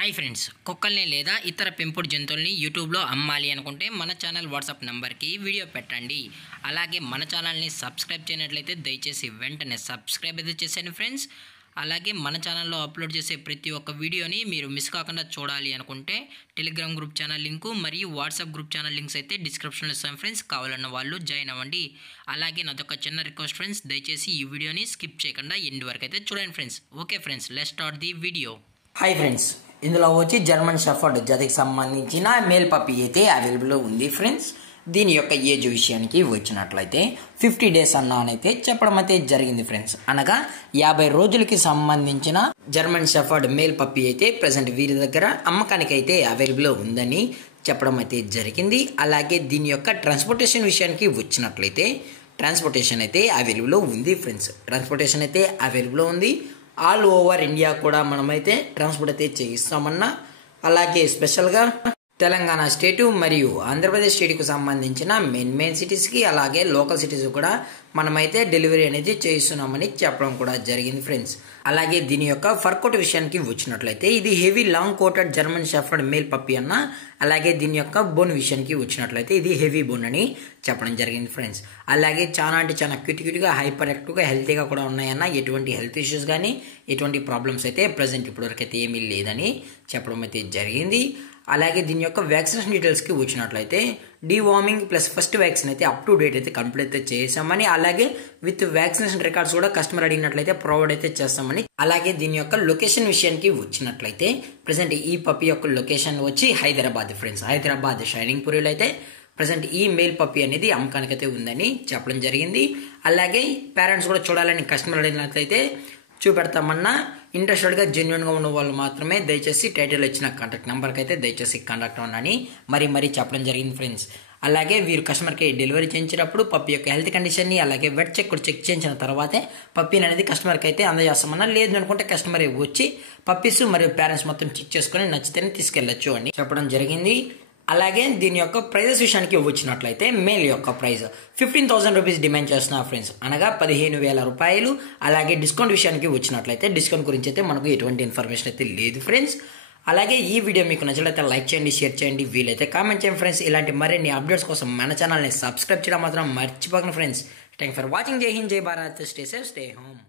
Hi friends, కుక్కల్ని లేదా ఇతర పెంపుడు జంతువుల్ని యూట్యూబ్లో అమ్మాలి అనుకుంటే మన ఛానల్ వాట్సాప్ నెంబర్కి వీడియో పెట్టండి. అలాగే మన ఛానల్ని సబ్స్క్రైబ్ చేయనట్లయితే దయచేసి వెంటనే సబ్స్క్రైబ్ అయితే చేసేయండి ఫ్రెండ్స్. అలాగే మన ఛానల్లో అప్లోడ్ చేసే ప్రతి ఒక్క వీడియోని మీరు మిస్ కాకుండా చూడాలి అనుకుంటే టెలిగ్రామ్ గ్రూప్ ఛానల్ లింకు మరియు వాట్సాప్ గ్రూప్ ఛానల్ లింక్స్ అయితే డిస్క్రిప్షన్లో ఇస్తాం ఫ్రెండ్స్. కావాలన్న వాళ్ళు జాయిన్ అవ్వండి. అలాగే నాదొక చిన్న రిక్వెస్ట్ ఫ్రెండ్స్, దయచేసి ఈ వీడియోని స్కిప్ చేయకుండా ఎండ్ వరకు అయితే చూడండి friends. Okay friends, let's start the video. Hi friends, ఇందులో వచ్చి జర్మన్ షెఫర్డ్ జాతికి సంబంధించిన మేల్ పప్పీ అయితే అవైలబుల్లో ఉంది ఫ్రెండ్స్. దీని యొక్క ఏజ్ విషయానికి వచ్చినట్లయితే 50 days అన్నానైతే చెప్పడం అయితే జరిగింది ఫ్రెండ్స్. అనగా 50 రోజులకి సంబంధించిన జర్మన్ షెఫర్డ్ మేల్ పప్పీ అయితే ప్రజెంట్ వీరి దగ్గర అమ్మకానికి అయితే అవైలబుల్లో ఉందని చెప్పడం అయితే జరిగింది. అలాగే దీని యొక్క ట్రాన్స్పోర్టేషన్ విషయానికి వచ్చినట్లయితే ట్రాన్స్పోర్టేషన్ అయితే అవైలబుల్లో ఉంది ఫ్రెండ్స్. ట్రాన్స్పోర్టేషన్ అయితే అవైలబుల్లో ఉంది. ఆల్ ఓవర్ ఇండియా కూడా మనమైతే ట్రాన్స్పోర్ట్ అయితే చేయిస్తామన్నా. అలాగే స్పెషల్గా తెలంగాణ స్టేటు మరియు ఆంధ్రప్రదేశ్ స్టేట్కి సంబంధించిన మెయిన్ సిటీస్కి అలాగే లోకల్ సిటీస్ కూడా మనమైతే డెలివరీ అనేది చేయిస్తున్నామని చెప్పడం కూడా జరిగింది ఫ్రెండ్స్. అలాగే దీని యొక్క ఫర్కోట్ విషయానికి వచ్చినట్లయితే ఇది heavy long coated German shepherd male puppy అన్న. అలాగే దీని యొక్క బోన్ విషయానికి వచ్చినట్లయితే ఇది హెవీ బోన్ అని చెప్పడం జరిగింది ఫ్రెండ్స్. అలాగే చాలా అంటే చాలా క్యూట్గా హైపర్ యాక్టివ్గా హెల్తీగా కూడా ఉన్నాయన్న. ఎటువంటి హెల్త్ ఇష్యూస్ కానీ ఎటువంటి ప్రాబ్లమ్స్ అయితే ప్రజెంట్ ఇప్పటివరకు అయితే ఏమీ లేదని చెప్పడం అయితే జరిగింది. అలాగే దీని యొక్క వ్యాక్సినేషన్ డీటెయిల్స్కి వచ్చినట్లయితే డీవార్మింగ్ ప్లస్ ఫస్ట్ వ్యాక్సిన్ అయితే అప్ టు డేట్ అయితే కంప్లీట్ అయితే చేసామని, అలాగే విత్ వ్యాక్సినేషన్ రికార్డ్స్ కూడా కస్టమర్ అడిగినట్లయితే ప్రొవైడ్ అయితే చేస్తామని. అలాగే దీని యొక్క లొకేషన్ విషయానికి వచ్చినట్లయితే ప్రజెంట్ ఈ పప్పీ యొక్క లొకేషన్ వచ్చి హైదరాబాద్ ఫ్రెండ్స్. హైదరాబాద్ షైనింగ్ పూరిలో అయితే ప్రజెంట్ ఈ మేల్ పప్పీ అనేది అమ్మకానికి అయితే ఉందని చెప్పడం జరిగింది. అలాగే పేరెంట్స్ కూడా చూడాలని కస్టమర్ అడిగినట్లయితే చూపెడతామన్నా. ఇంట్రెస్టెడ్గా జెన్యున్గా ఉన్న వాళ్ళు మాత్రమే దయచేసి టైటిల్ ఇచ్చిన కాంటాక్ట్ నెంబర్కి అయితే దయచేసి కాంటాక్ట్ అవ్వనని మరీ చెప్పడం జరిగింది ఫ్రెండ్స్. అలాగే వీరు కస్టమర్కి డెలివరీ చేయించినప్పుడు పప్పీ యొక్క హెల్త్ కండిషన్ని అలాగే వెట్ చెక్ కూడా చెక్ చేయించిన తర్వాతే పప్పీని అనేది కస్టమర్కి అయితే అందజేస్తామన్నా. లేదు అనుకుంటే కస్టమర్ వచ్చి పప్పీస్ మరియు పేరెంట్స్ మొత్తం చెక్ చేసుకుని నచ్చితేనే తీసుకెళ్లొచ్చు అని చెప్పడం జరిగింది. అలాగే దీని యొక్క ప్రైజెస్ విషయానికి వచ్చినట్లయితే మేల్ యొక్క ప్రైస్ 15,000 రూపీస్ డిమాండ్ చేస్తున్నారు ఫ్రెండ్స్, అనగా 15,000 రూపాయలు. అలాగే డిస్కౌంట్ విషయానికి వచ్చినట్లయితే డిస్కౌంట్ గురించి అయితే మనకు ఎటువంటి ఇన్ఫర్మేషన్ అయితే లేదు ఫ్రెండ్స్. అలాగే ఈ వీడియో మీకు నచ్చినట్లయితే లైక్ చేయండి, షేర్ చేయండి, వీలైతే కామెంట్ చేయండి ఫ్రెండ్స్. ఇలాంటి మరిన్ని అప్డేట్స్ కోసం మన ఛానల్ని సబ్స్క్రైబ్ చేయడం మాత్రం మర్చిపోకండి ఫ్రెండ్స్. Thank for watching. జై హింద్, జై Bharat, stay safe, stay home.